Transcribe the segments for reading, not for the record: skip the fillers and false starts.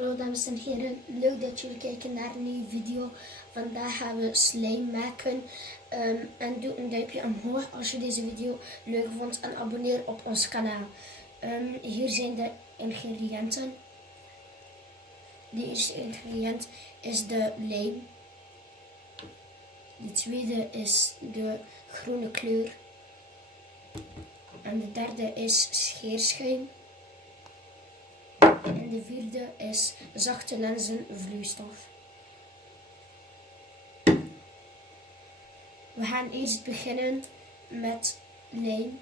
Hallo dames en heren, leuk dat jullie kijken naar een nieuwe video. Vandaag gaan we slijm maken en doe een duimpje omhoog als je deze video leuk vond en abonneer op ons kanaal. Hier zijn de ingrediënten. De eerste ingrediënt is de lijm. De tweede is de groene kleur. En de derde is scheerschuim. En de vierde is zachte lenzenvloeistof. We gaan eerst beginnen met lijm.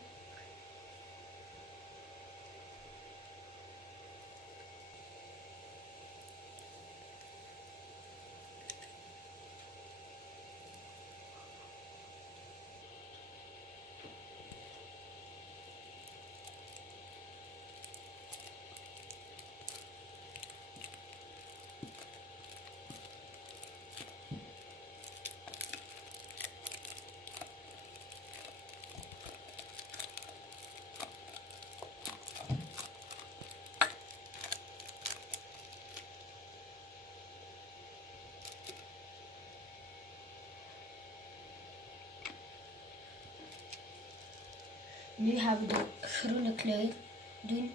Nu gaan we de groene kleur doen.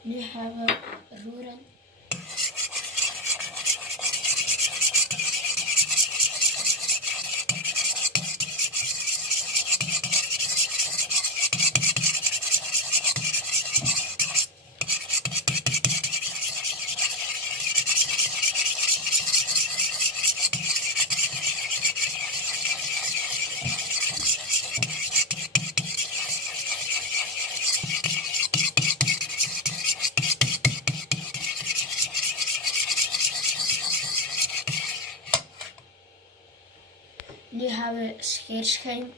Nu gaan we roeren. Nu gaan we scheerschuim.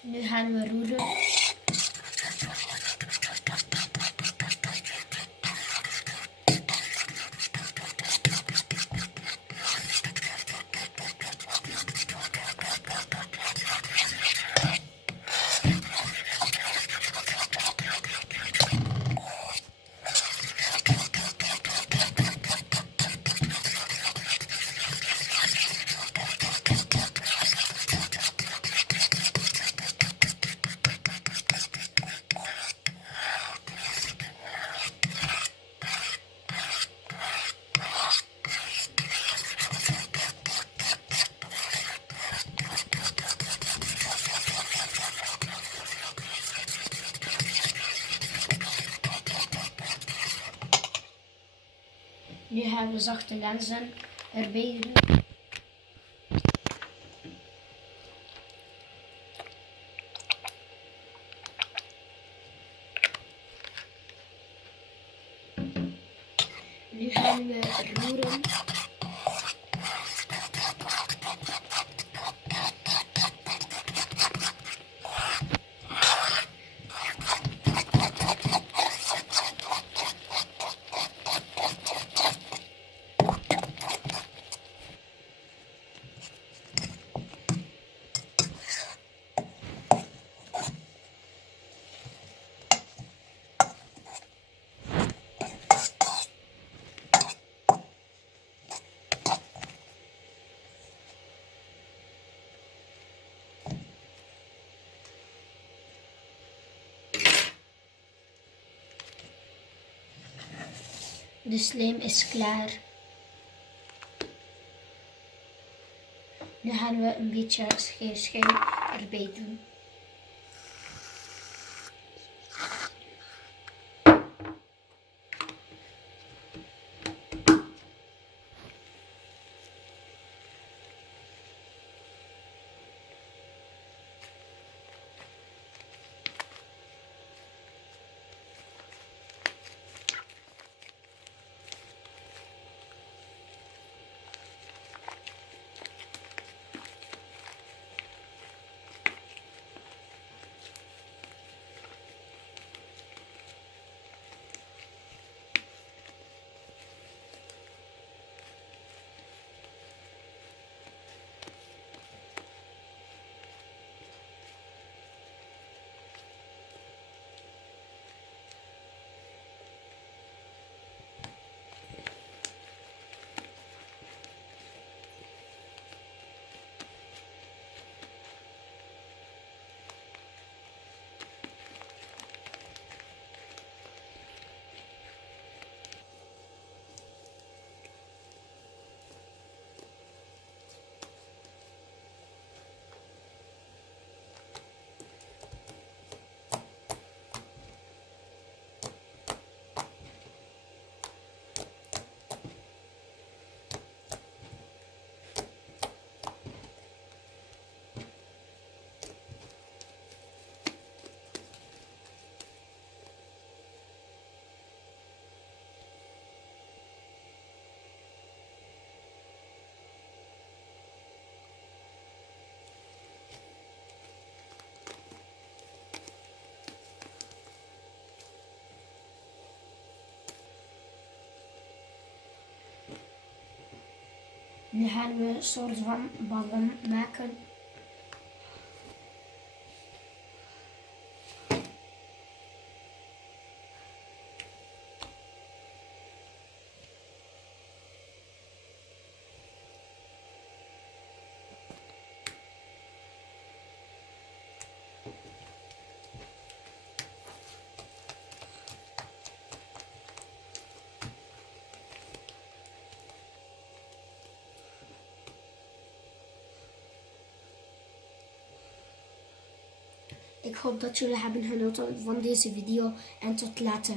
Nu gaan we roeren. Nu gaan we zachte lenzen erbij doen. Nu gaan we roeren. De slijm is klaar. Nu gaan we een beetje scheerschuim erbij doen. Nu gaan we een soort van ballon maken. Ik hoop dat jullie hebben genoten van deze video en tot later.